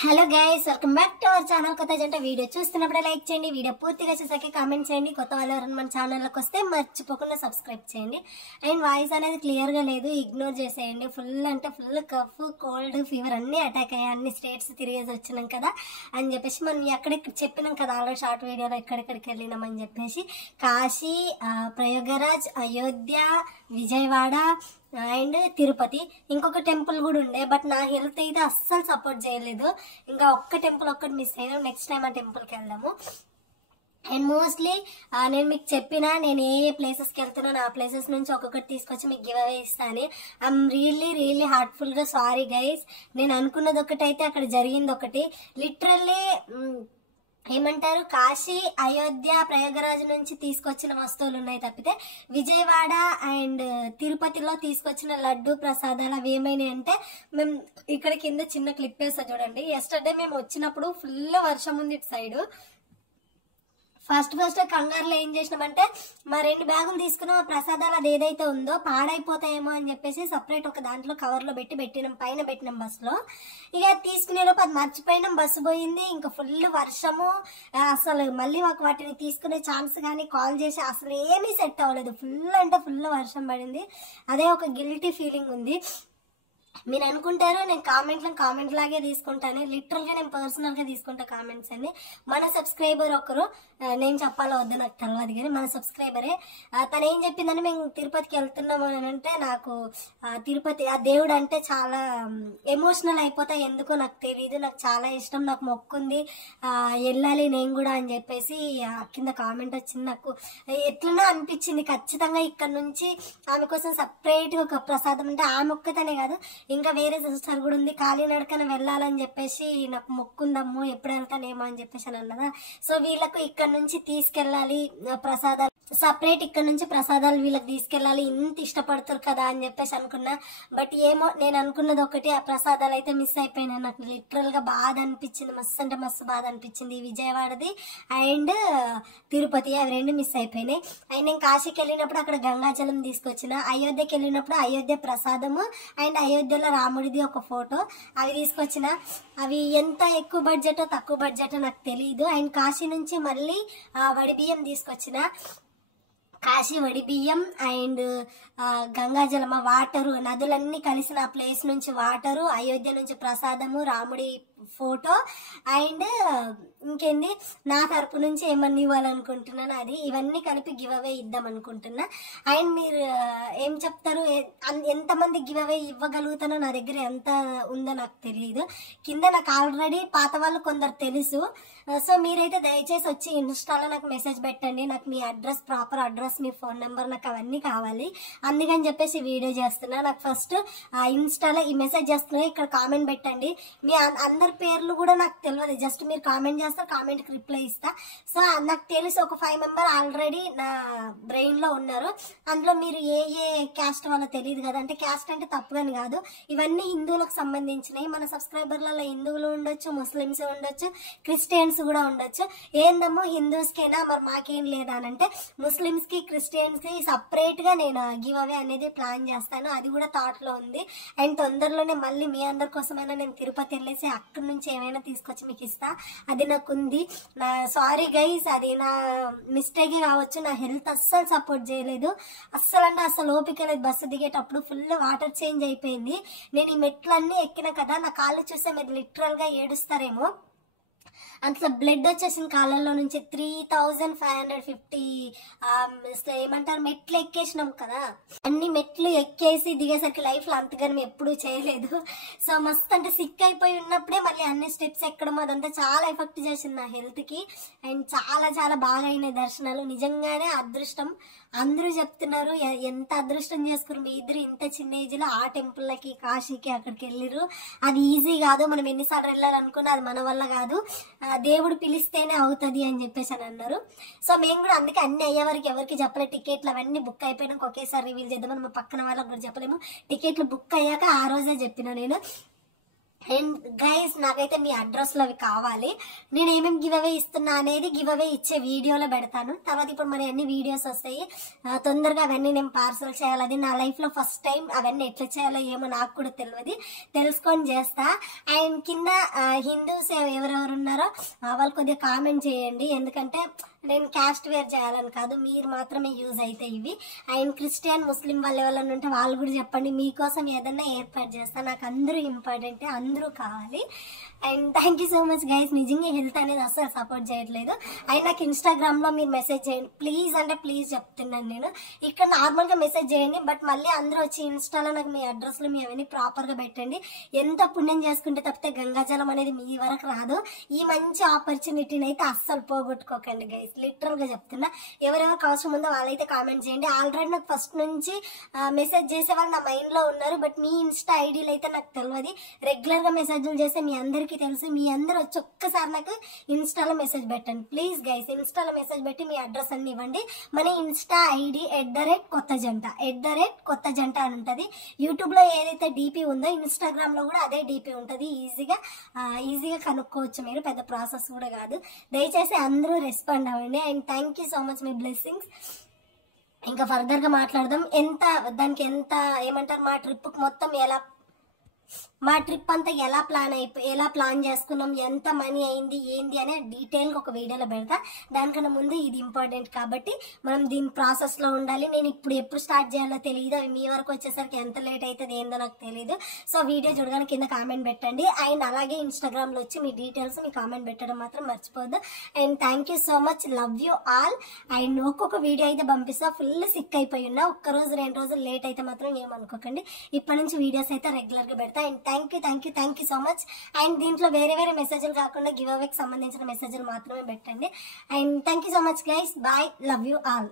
Hello guys, welcome back to our channel. కొత్త జంట video చూస్తున్నప్పుడే like చేయండి, వీడియో పూర్తిగా చూసాక కామెంట్ చేయండి. కొత్త వాళ్ళు ఎవరైనా మన ఛానల్లోకి వస్తే మర్చిపోకుండా సబ్స్క్రైబ్ చేయండి. అండ్ వాయిస్ అనేది క్లియర్గా లేదు, ఇగ్నోర్ చేసేయండి. ఫుల్ అంటే ఫుల్ కఫ్, కోల్డ్, ఫీవర్ అన్నీ అటాక్ అయ్యాయి. అన్ని స్టేట్స్ తిరిగేసి వచ్చినాం కదా అని చెప్పేసి మనం ఎక్కడికి చెప్పినాం కదా ఆల్రెడీ షార్ట్ వీడియోలో ఎక్కడెక్కడికి వెళ్ళినామని చెప్పేసి. కాశీ, ప్రయాగరాజ్, అయోధ్య, విజయవాడ అండ్ తిరుపతి. ఇంకొక టెంపుల్ కూడా ఉండే, బట్ నా హెల్త్ అయితే అస్సలు సపోర్ట్ చేయలేదు. ఇంకా ఒక్క టెంపుల్ ఒక్కటి మిస్ అయినా. నెక్స్ట్ టైం ఆ టెంపుల్కి వెళ్దాము. అండ్ మోస్ట్లీ నేను మీకు చెప్పిన నేను ఏ ప్లేసెస్కి వెళ్తున్నాను ఆ ప్లేసెస్ నుంచి ఒక్కొక్కటి తీసుకొచ్చి మీకు గివ్ అవే ఇస్తాను. ఐఎమ్ రియల్లీ హార్ట్ఫుల్గా సారీ గైస్. నేను అనుకున్నది ఒకటి అయితే అక్కడ జరిగింది ఒకటి. లిటరల్లీ ఏమంటారు, కాశీ, అయోధ్య, ప్రయాగరాజ్ నుంచి తీసుకొచ్చిన వస్తువులు ఉన్నాయి తప్పితే విజయవాడ అండ్ తిరుపతిలో తీసుకొచ్చిన లడ్డు ప్రసాదాలు అవి ఏమైనాయి అంటే, మేము ఇక్కడ కింద చిన్న క్లిప్ వేసా చూడండి. ఎస్టర్డే మేము వచ్చినప్పుడు ఫుల్ వర్షం ఉంది ఇటు సైడు. ఫస్ట్ కంగారులో ఏం చేసినామంటే మా 2 బ్యాగులు తీసుకున్నాం. ఆ ప్రసాదాలు అది ఏదైతే ఉందో పాడైపోతాయేమో అని చెప్పేసి సపరేట్ ఒక దాంట్లో కవర్లో పెట్టినాం, పైన పెట్టినాం బస్సులో. ఇక తీసుకునేలోపు అది మర్చిపోయినాం, బస్సు పోయింది. ఇంకా ఫుల్ వర్షము, అసలు మళ్ళీ మాకు వాటిని తీసుకునే ఛాన్స్ కానీ కాల్ చేసి అసలు ఏమీ సెట్ అవ్వలేదు. ఫుల్ అంటే ఫుల్ వర్షం పడింది. అదే ఒక గిల్టీ ఫీలింగ్ ఉంది. మీరు అనుకుంటారు నేను కామెంట్ లాగే తీసుకుంటాను. లిటరల్గా నేను పర్సనల్గా తీసుకుంటా కామెంట్స్ అన్ని. మన సబ్స్క్రైబర్ ఒకరు, నేను చెప్పాలో వద్దు నాకు తెలియదు కానీ మన సబ్స్క్రైబరే, తను ఏం చెప్పిందని మేము తిరుపతికి వెళ్తున్నాము అని అంటే, నాకు తిరుపతి ఆ దేవుడు అంటే చాలా ఎమోషనల్ అయిపోతా. ఎందుకో నాకు తెలియదు, నాకు చాలా ఇష్టం, నాకు మొక్కుంది వెళ్ళాలి నేను కూడా అని చెప్పేసి కింద కామెంట్ వచ్చింది. నాకు ఎట్లనో అనిపించింది. ఖచ్చితంగా ఇక్కడ నుంచి ఆమె కోసం సపరేట్గా ఒక ప్రసాదం అంటే ఆమె ఒక్కతనే కాదు, ఇంకా వేరే సిస్టర్ కూడా ఉంది, కాలినడకన వెళ్ళాలని చెప్పేసి నాకు మొక్కుందమ్ము, ఎప్పుడు వెళ్తానేమో అని చెప్పేసి అని అన్నదా. సో వీళ్ళకు ఇక్కడ నుంచి తీసుకెళ్ళాలి ప్రసాదాలు, సపరేట్ ఇక్కడ నుంచి ప్రసాదాలు వీళ్ళకి తీసుకెళ్ళాలి, ఇంత ఇష్టపడతారు కదా అని చెప్పేసి అనుకున్నా. బట్ ఏమో నేను అనుకున్నది ఒకటి, ఆ ప్రసాదాలు అయితే మిస్ అయిపోయినాయి. నాకు లిటరల్ గా బాధ అనిపించింది, మస్తు అంటే మస్తు బాధ అనిపించింది. విజయవాడది అండ్ తిరుపతి అవి 2 మిస్ అయిపోయినాయి. అండ్ నేను కాశీకి వెళ్ళినప్పుడు అక్కడ గంగాజలం తీసుకొచ్చిన, అయోధ్యకి వెళ్ళినప్పుడు అయోధ్య ప్రసాదము అండ్ అయోధ్యలో రాముడిది ఒక ఫోటో అవి తీసుకొచ్చిన. అవి ఎంత ఎక్కువ బడ్జెటో తక్కువ బడ్జెటో నాకు తెలియదు. అండ్ కాశీ నుంచి మళ్ళీ వడి బియ్యం తీసుకొచ్చిన. కాశీ వడి బియ్యం అండ్ గంగాజలం, వాటరు, నదులన్నీ కలిసిన ఆ ప్లేస్ నుంచి వాటరు, అయోధ్య నుంచి ప్రసాదము, రాముడి ఫోటో అండ్ ఇంకేంది నా తరపు నుంచి ఏమన్నా ఇవ్వాలనుకుంటున్నాను అది. ఇవన్నీ కలిపి గివ్ అవే ఇద్దాం అనుకుంటున్నా. అండ్ మీరు ఏం చెప్తారు, ఎంతమంది గివ్ అవే ఇవ్వగలుగుతానో నా దగ్గర ఎంత ఉందో నాకు తెలియదు. కింద నాకు ఆల్రెడీ పాత వాళ్ళు కొందరు తెలుసు. సో మీరైతే దయచేసి వచ్చి ఇన్స్టాలో నాకు మెసేజ్ పెట్టండి. నాకు మీ అడ్రస్, ప్రాపర్ అడ్రస్, మీ ఫోన్ నెంబర్ నాకు అవన్నీ కావాలి. అందుకని చెప్పేసి వీడియో చేస్తున్నా. నాకు ఫస్ట్ ఇన్స్టాలో ఈ మెసేజ్ చేస్తున్నా, ఇక్కడ కామెంట్ పెట్టండి. మీ అందరి పేర్లు కూడా నాకు తెలియదు, జస్ట్ మీరు కామెంట్ చేస్తారు, కామెంట్కి రిప్లై ఇస్తా. సో నాకు తెలిసి ఒక 5 మెంబర్ ఆల్రెడీ నా బ్రెయిన్లో ఉన్నారు. అందులో మీరు ఏ క్యాస్ట్ వాళ్ళో తెలియదు కదా, అంటే క్యాస్ట్ అంటే తప్పుగాని కాదు, ఇవన్నీ హిందువులకు సంబంధించినవి. మన సబ్స్క్రైబర్లలో హిందువులు ఉండొచ్చు, ముస్లిమ్స్ ఉండొచ్చు, క్రిస్టియన్స్ కూడా ఉండొచ్చు. ఏందమ్మో హిందూస్కేనా మరి మాకేం లేదా అని అంటే, ముస్లిమ్స్కి క్రిస్టియన్స్కి సపరేట్గా నేను గివ్ అవే అనేది ప్లాన్ చేస్తాను. అది కూడా థాట్లో ఉంది. అండ్ తొందరలోనే మళ్ళీ మీ అందరి కోసమైనా నేను తిరుపతి వెళ్ళేసి అక్కడి నుంచి ఏమైనా తీసుకొచ్చి మీకు ఇస్తా. అది నాకు ఉంది. నా సారీ గైస్, అది నా మిస్టేక్ కావచ్చు. నా హెల్త్ అస్సలు సపోర్ట్ చేయలేదు, అస్సలు అంటే అస్సలు ఓపిక లేదు. బస్సు దిగేటప్పుడు ఫుల్ వాటర్ చేంజ్ అయిపోయింది. నేను ఈ మెట్లన్నీ ఎక్కిన కదా, నా కాళ్ళు చూస్తే మీరు లిటరల్గా ఏడుస్తారేమో, అంత బ్లడ్ వచ్చేసింది కాళ్ళల్లో నుంచి. 3550 ఏమంటారు మెట్లు ఎక్కేసినాం కదా. అన్ని మెట్లు ఎక్కేసి దిగేసరికి లైఫ్ లో అంతగానే ఎప్పుడూ చేయలేదు. సో మస్తు అంటే సిక్ అయిపోయి ఉన్నప్పుడే మళ్ళీ అన్ని స్టెప్స్ ఎక్కడం అదంతా చాలా ఎఫెక్ట్ చేసింది నా హెల్త్ కి. అండ్ చాలా బాగా అయినాయి దర్శనాలు. నిజంగానే అదృష్టం. అందరూ చెప్తున్నారు ఎంత అదృష్టం చేసుకున్నారు మీ ఇద్దరు ఇంత చిన్న ఏజ్ లో ఆ టెంపుల్లకి, కాశీకి అక్కడికి వెళ్ళిరు. అది ఈజీ కాదు, మనం ఎన్నిసార్లు వెళ్ళాలనుకున్నా అది మన వల్ల కాదు, దేవుడు పిలిస్తేనే అవుతుంది అని చెప్పేసి అని అన్నారు. సో మేము కూడా అందుకే అన్ని అయ్యే వరకు ఎవరికి చెప్పలేదు. టికెట్లు అవన్నీ బుక్ అయిపోయినాక ఒకేసారి రివీల్ చేద్దామని మా పక్కన వాళ్ళకి కూడా చెప్పలేము. టికెట్లు బుక్ అయ్యాక ఆ రోజే చెప్పిన నేను. అండ్ గైస్ నాకైతే మీ అడ్రస్లు అవి కావాలి. నేను ఏమేమి గివ్ అవే ఇస్తున్నా అనేది గివ్ అవే ఇచ్చే వీడియోలో పెడతాను. తర్వాత ఇప్పుడు మరి అన్ని వీడియోస్ వస్తాయి, తొందరగా అవన్నీ నేను పార్సల్ చేయాలి. అది నా లైఫ్ లో ఫస్ట్ టైం. అవన్నీ ఎట్లా చేయాలో ఏమో నాకు కూడా తెలియదు, తెలుసుకొని చేస్తా. అండ్ కింద హిందూస్ ఎవరెవరు ఉన్నారో వాళ్ళు కొద్దిగా కామెంట్ చేయండి, ఎందుకంటే నేను క్యాస్ట్ వేర్ చేయాలని కాదు, మీరు మాత్రమే యూజ్ అయితే ఇవి. అండ్ క్రిస్టియన్ ముస్లిం వాళ్ళు ఎవరైనా ఉంటే వాళ్ళు కూడా చెప్పండి, మీకోసం ఏదన్నా ఏర్పాటు చేస్తాను. నాకు అందరూ ఇంపార్టెంట్, అందరూ కావాలి. And thank you so much guys. నిజంగా హెల్త్ అనేది అసలు సపోర్ట్ చేయట్లేదు. అండ్ నాకు ఇన్స్టాగ్రామ్ లో మీరు మెసేజ్ చేయండి ప్లీజ్, అంటే ప్లీజ్ చెప్తున్నాను. నేను ఇక్కడ నార్మల్ గా మెసేజ్ చేయండి, బట్ మళ్ళీ అందరూ వచ్చి ఇన్స్టాలో నాకు మీ అడ్రస్లు మీ అవన్నీ ప్రాపర్ గా పెట్టండి. ఎంత పుణ్యం చేసుకుంటే తప్పితే గంగాజలం అనేది మీ వరకు రాదు. ఈ మంచి ఆపర్చునిటీని అయితే అస్సలు పోగొట్టుకోకండి గైస్, లిటరల్ గా చెప్తున్నా. ఎవరెవరికి అవసరం ఉందో వాళ్ళైతే కామెంట్ చేయండి. ఆల్రెడీ నాకు ఫస్ట్ నుంచి మెసేజ్ చేసే వాళ్ళు నా మైండ్ లో ఉన్నారు, బట్ మీ ఇన్స్టా ఐడీలు అయితే నాకు తెలియదు. రెగ్యులర్ గా మెసేజ్లు చేస్తే మీ అందరికీ తెలుసు. మీ అందరూ వచ్చి ఒక్కసారి నాకు ఇన్స్టాలో మెసేజ్ పెట్టండి ప్లీజ్ గైస్. ఇన్స్టాలో మెసేజ్ పెట్టి మీ అడ్రస్ అన్ని ఇవ్వండి. మన ఇన్స్టా ఐడి @కొత్తజంట @కొత్తజంట అని ఉంటుంది. యూట్యూబ్ లో ఏదైతే డీపీ ఉందో ఇన్స్టాగ్రామ్ లో కూడా అదే డీపీ ఉంటుంది. ఈజీగా కనుక్కోవచ్చు మీరు, పెద్ద ప్రాసెస్ కూడా కాదు. దయచేసి అందరూ రెస్పాండ్ అవ్వండి. And thank you so much, me blessings. ఇంకా ఫర్దర్ గా మాట్లాడదాం. దానికి ఎంత ఏమంటారు, మా ట్రిప్ అంతా ఎలా ప్లాన్ చేసుకున్నాం, ఎంత మనీ అయింది ఏంది అనే డీటెయిల్ గా ఒక వీడియోలో పెడతా. దానికన్నా ముందు ఇది ఇంపార్టెంట్ కాబట్టి మనం దీని ప్రాసెస్ లో ఉండాలి. నేను ఇప్పుడు ఎప్పుడు స్టార్ట్ చేయాలో తెలియదు, మీ వరకు వచ్చేసరికి ఎంత లేట్ అవుతుంది ఏందో నాకు తెలియదు. సో వీడియో చూడగానే కింద కామెంట్ పెట్టండి. అండ్ అలాగే ఇన్స్టాగ్రామ్ లో వచ్చి మీ డీటెయిల్స్ మీ కామెంట్ పెట్టడం మాత్రం మర్చిపోద్దు. And thank you so much, love you all. And ఒక్కొక్క వీడియో అయితే పంపిస్తా. ఫుల్ సిక్ అయిపోయి ఉన్నా, ఒక్కరోజు 2 రోజులు లేట్ అయితే మాత్రం ఏమనుకోకండి. ఇప్పటి నుంచి వీడియోస్ అయితే రెగ్యులర్ గా పెడతా. And thank you so much. And దీంట్లో వేరే మెసేజ్లు కాకుండా గివ్ అవేకి సంబంధించిన మెసేజ్లు మాత్రమే పెట్టండి. And thank you so much guys, bye, love you all.